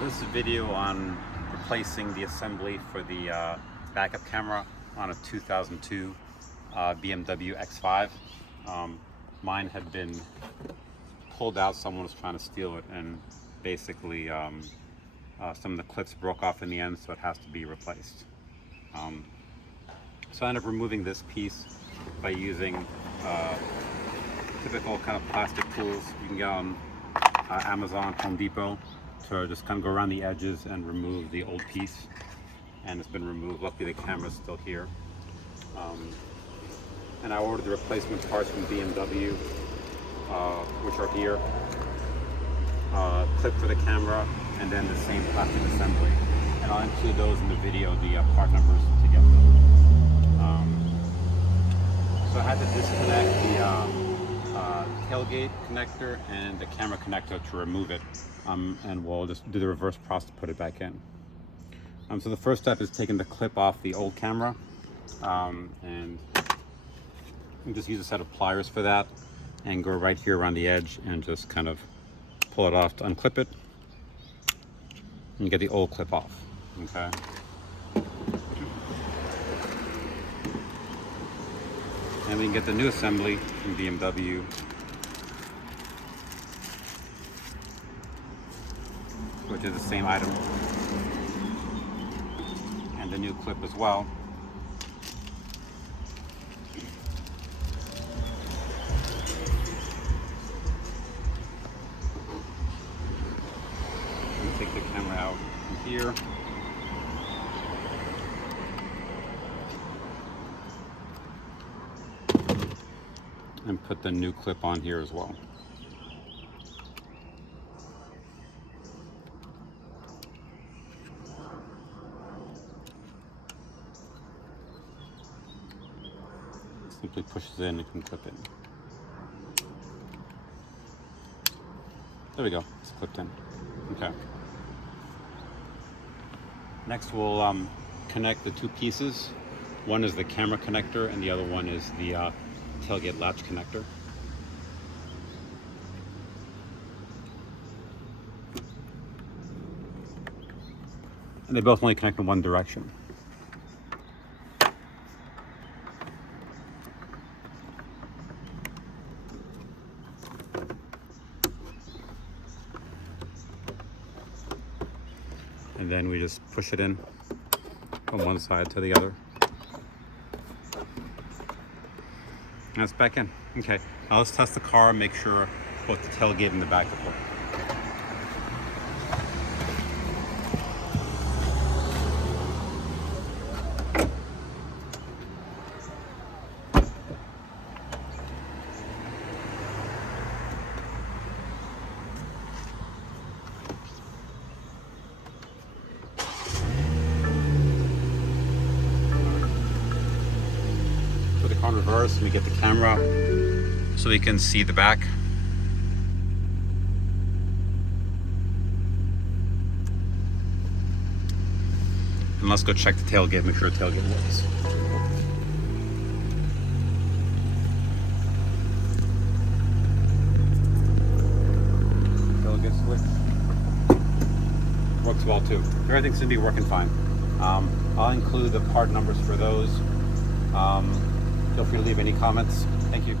This is a video on replacing the assembly for the backup camera on a 2002 BMW X5. Mine had been pulled out, someone was trying to steal it, and basically some of the clips broke off in the end, so it has to be replaced. So I ended up removing this piece by using typical kind of plastic tools you can get on Amazon, Home Depot, to just kind of go around the edges and remove the old piece. And it's been removed. Luckily the camera's still here. And I ordered the replacement parts from BMW, which are here. Clip for the camera, and then the same plastic assembly. And I'll include those in the video, the part numbers to get those. So I had to disconnect the tailgate connector and the camera connector to remove it. And we'll just do the reverse process to put it back in. So the first step is taking the clip off the old camera, and you just use a set of pliers for that, and go right here around the edge and just kind of pull it off to unclip it, and get the old clip off. Okay. And we can get the new assembly from BMW. Which is the same item. And the new clip as well. And take the camera out from here. And put the new clip on here as well. Simply pushes in and you can clip it. There we go, it's clipped in. Okay. Next we'll connect the two pieces. One is the camera connector and the other one is the tailgate latch connector. And they both only connect in one direction. And then we just push it in from one side to the other. And it's back in. Okay, now let's test the car and make sure both the tailgate and the backup work. On reverse, and we get the camera so we can see the back. And let's go check the tailgate, make sure the tailgate works. Tailgate switch works well too. Everything seems to be working fine. I'll include the part numbers for those. Feel free to leave any comments. Thank you.